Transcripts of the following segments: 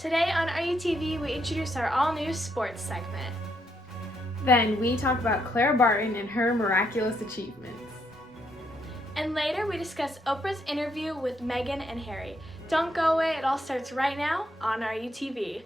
Today on RUTV, we introduce our all-new sports segment. Then we talk about Clara Barton and her miraculous achievements. And later we discuss Oprah's interview with Meghan and Harry. Don't go away, it all starts right now on RUTV.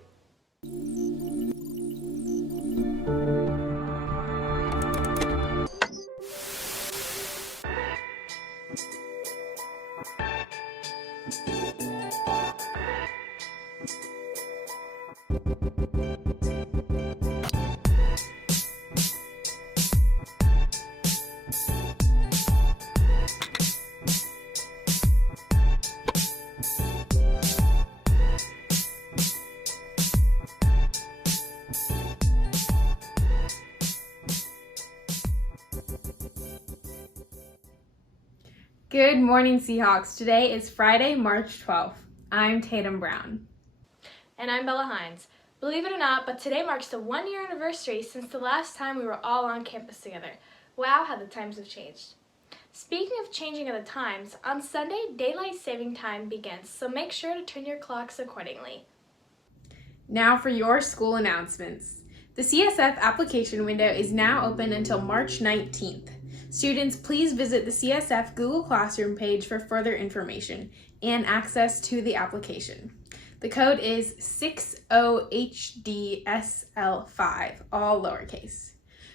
Good morning, Seahawks. Today is Friday, March 12th. I'm Taitem Brown. And I'm Bella Hines. Believe it or not, but today marks the 1-year anniversary since the last time we were all on campus together. Wow, how the times have changed. Speaking of changing of the times, on Sunday, daylight saving time begins, so make sure to turn your clocks accordingly. Now for your school announcements. The CSF application window is now open until March 19th. Students, please visit the CSF Google Classroom page for further information and access to the application. The code is 60HDSL5, all lowercase.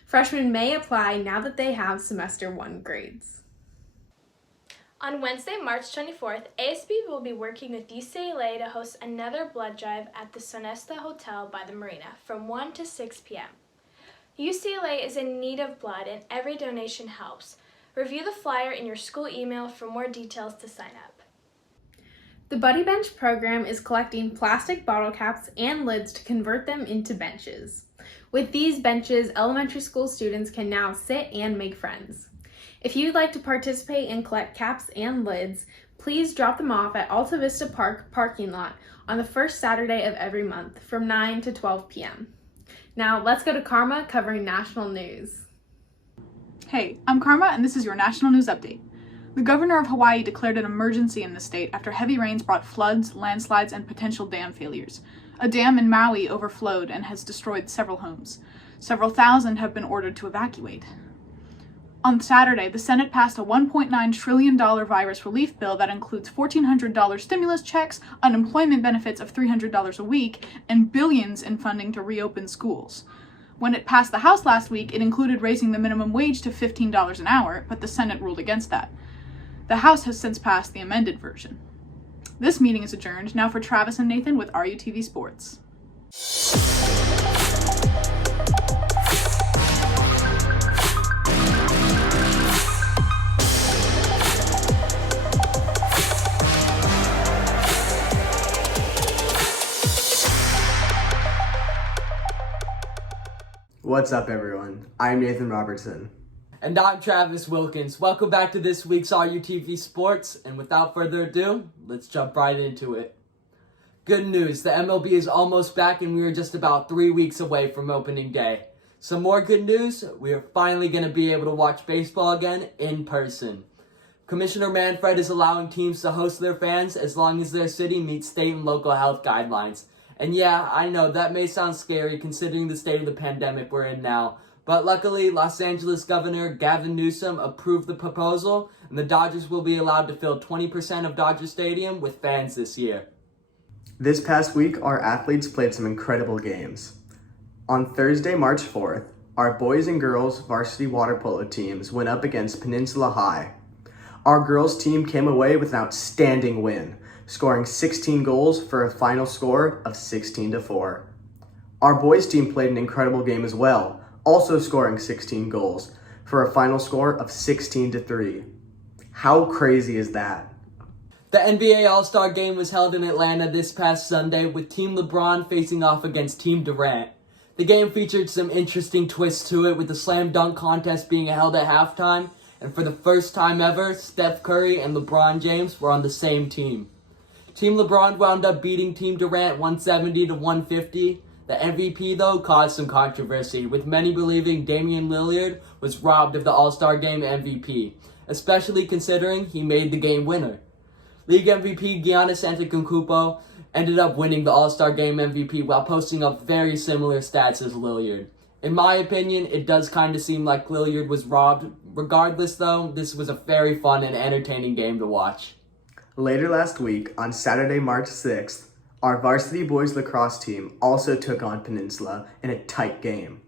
Freshmen may apply now that they have semester 1 grades. On Wednesday, March 24th, ASB will be working with UCLA to host another blood drive at the Sonesta Hotel by the Marina from 1 to 6 p.m. UCLA is in need of blood and every donation helps. Review the flyer in your school email for more details to sign up. The Buddy Bench program is collecting plastic bottle caps and lids to convert them into benches. With these benches, elementary school students can now sit and make friends. If you'd like to participate and collect caps and lids, please drop them off at Alta Vista Park parking lot on the first Saturday of every month from 9 to 12 p.m. Now let's go to Karma covering national news. Hey, I'm Karma and this is your national news update. The governor of Hawaii declared an emergency in the state after heavy rains brought floods, landslides, and potential dam failures. A dam in Maui overflowed and has destroyed several homes. Several thousand have been ordered to evacuate. On Saturday, the Senate passed a $1.9 trillion virus relief bill that includes $1,400 stimulus checks, unemployment benefits of $300 a week, and billions in funding to reopen schools. When it passed the House last week, it included raising the minimum wage to $15 an hour, but the Senate ruled against that. The House has since passed the amended version. This meeting is adjourned. Now for Travis and Nathan with RUTV Sports. What's up, everyone? I'm Nathan Robertson. And I'm Travis Wilkins. Welcome back to this week's RUTV Sports, and without further ado, let's jump right into it. Good news, the MLB is almost back and we are just about 3 weeks away from opening day. Some more good news, we are finally going to be able to watch baseball again in person. Commissioner Manfred is allowing teams to host their fans as long as their city meets state and local health guidelines. And yeah, I know that may sound scary considering the state of the pandemic we're in now. But luckily, Los Angeles Governor Gavin Newsom approved the proposal, and the Dodgers will be allowed to fill 20% of Dodger Stadium with fans this year. This past week, our athletes played some incredible games. On Thursday, March 4th, our boys and girls varsity water polo teams went up against Peninsula High. Our girls team came away with an outstanding win, scoring 16 goals for a final score of 16-4. Our boys team played an incredible game as well, also scoring 16 goals for a final score of 16-3. How crazy is that? The NBA All-Star Game was held in Atlanta this past Sunday with Team LeBron facing off against Team Durant. The game featured some interesting twists to it, with the slam dunk contest being held at halftime, and for the first time ever, Steph Curry and LeBron James were on the same team. Team LeBron wound up beating Team Durant 170-150. The MVP, though, caused some controversy, with many believing Damian Lillard was robbed of the All-Star Game MVP, especially considering he made the game winner. League MVP Giannis Antetokounmpo ended up winning the All-Star Game MVP while posting up very similar stats as Lillard. In my opinion, it does kind of seem like Lillard was robbed. Regardless, though, this was a very fun and entertaining game to watch. Later last week, on Saturday, March 6th, our varsity boys lacrosse team also took on Peninsula in a tight game.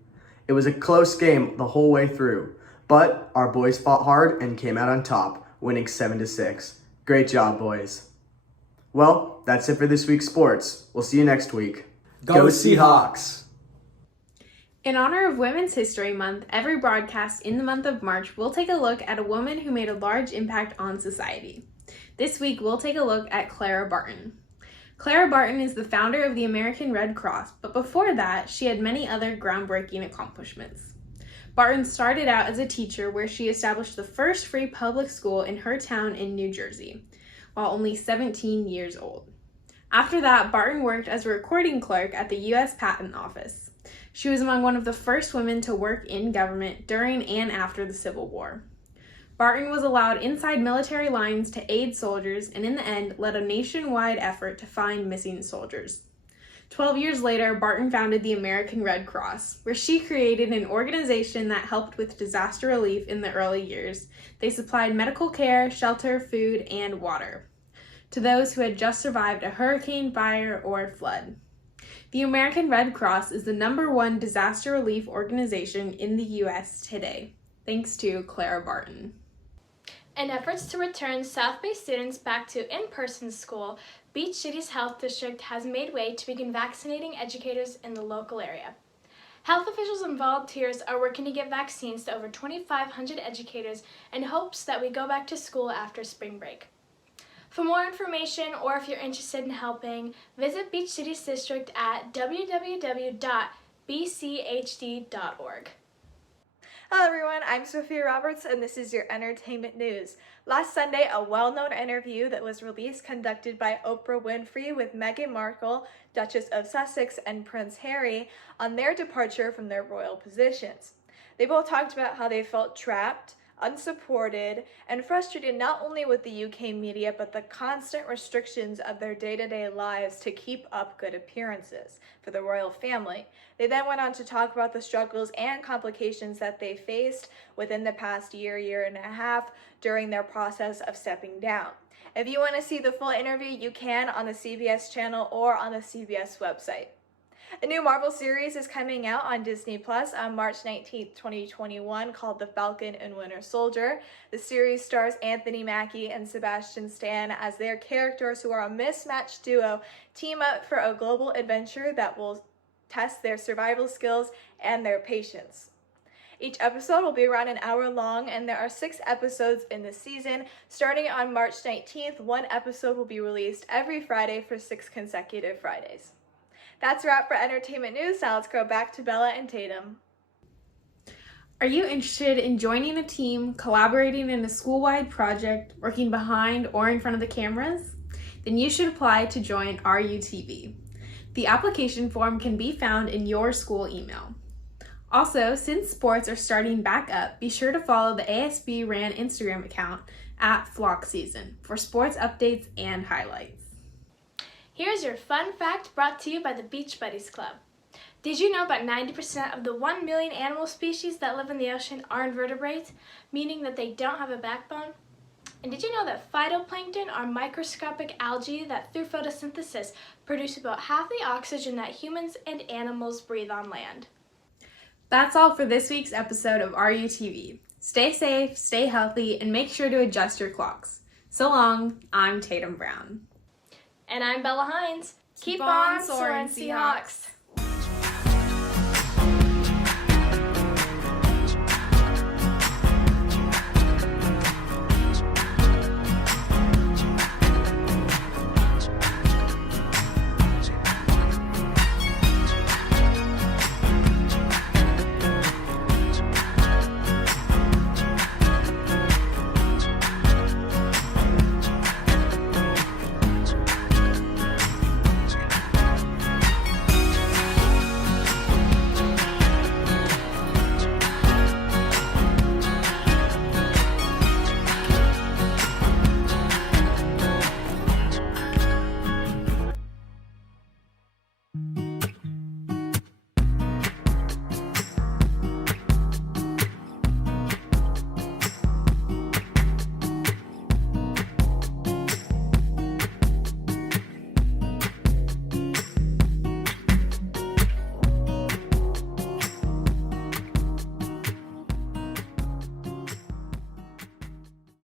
It was a close game the whole way through, but our boys fought hard and came out on top, winning 7-6. Great job, boys. Well, that's it for this week's sports. We'll see you next week. Go Seahawks! In honor of Women's History Month, every broadcast in the month of March will take a look at a woman who made a large impact on society. This week, we'll take a look at Clara Barton. Clara Barton is the founder of the American Red Cross, but before that, she had many other groundbreaking accomplishments. Barton started out as a teacher where she established the first free public school in her town in New Jersey, while only 17 years old. After that, Barton worked as a recording clerk at the U.S. Patent Office. She was among one of the first women to work in government during and after the Civil War. Barton was allowed inside military lines to aid soldiers and in the end led a nationwide effort to find missing soldiers. 12 years later, Barton founded the American Red Cross, where she created an organization that helped with disaster relief in the early years. They supplied medical care, shelter, food, and water to those who had just survived a hurricane, fire, or flood. The American Red Cross is the #1 disaster relief organization in the U.S. today, thanks to Clara Barton. In efforts to return South Bay students back to in-person school, Beach City's Health District has made way to begin vaccinating educators in the local area. Health officials and volunteers are working to get vaccines to over 2,500 educators in hopes that we go back to school after spring break. For more information, or if you're interested in helping, visit Beach City's district at www.bchd.org. Hello everyone, I'm Sophia Roberts and this is your entertainment news. Last Sunday, a well-known interview that was released conducted by Oprah Winfrey with Meghan Markle, Duchess of Sussex, and Prince Harry on their departure from their royal positions. They both talked about how they felt trapped, unsupported, and frustrated not only with the UK media but the constant restrictions of their day-to-day lives to keep up good appearances for the royal family. They then went on to talk about the struggles and complications that they faced within the past year and a half during their process of stepping down. If you want to see the full interview, you can on the CBS channel or on the CBS website. A new Marvel series is coming out on Disney Plus on March 19th, 2021 called The Falcon and Winter Soldier. The series stars Anthony Mackie and Sebastian Stan as their characters, who are a mismatched duo, team up for a global adventure that will test their survival skills and their patience. Each episode will be around an hour long, and there are 6 episodes in the season. Starting on March 19th, 1 episode will be released every Friday for 6 consecutive Fridays. That's a wrap for entertainment news. Now let's go back to Bella and Tatum. Are you interested in joining a team, collaborating in a school-wide project, working behind or in front of the cameras? Then you should apply to join RUTV. The application form can be found in your school email. Also, since sports are starting back up, be sure to follow the ASB Ran Instagram account @FlockSeason for sports updates and highlights. Here's your fun fact brought to you by the Beach Buddies Club. Did you know about 90% of the 1 million animal species that live in the ocean are invertebrates, meaning that they don't have a backbone? And did you know that phytoplankton are microscopic algae that through photosynthesis produce about half the oxygen that humans and animals breathe on land? That's all for this week's episode of RUTV. Stay safe, stay healthy, and make sure to adjust your clocks. So long, I'm Taitem Brown. And I'm Bella Hines. Keep on soaring, Seahawks.